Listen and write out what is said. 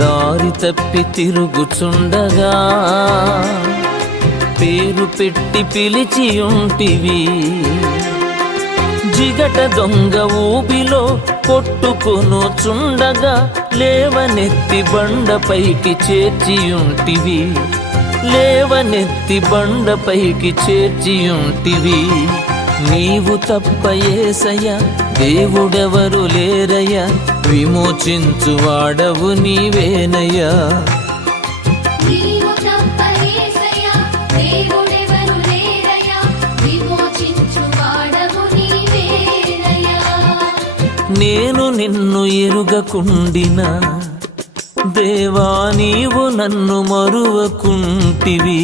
దారి తప్పి తిరుగుచుండగా పేరు పెట్టి పిలిచి ఉంటివి. జిగట దొంగ ఊబిలో కొట్టుకొనుచుండగా లేవనెత్తి బండపైకి చేర్చియుంటివి. లేవనెత్తి బండపైకి చేర్చియుంటివి. నీవు తప్ప యేసయ్యా దేవుడెవరు లేరయ్యా, విమోచించువాడవు నీవేనయ్యా. నేను నిన్ను ఎరుగకుండినా దేవా నీవు నన్ను మరువకుంటివి.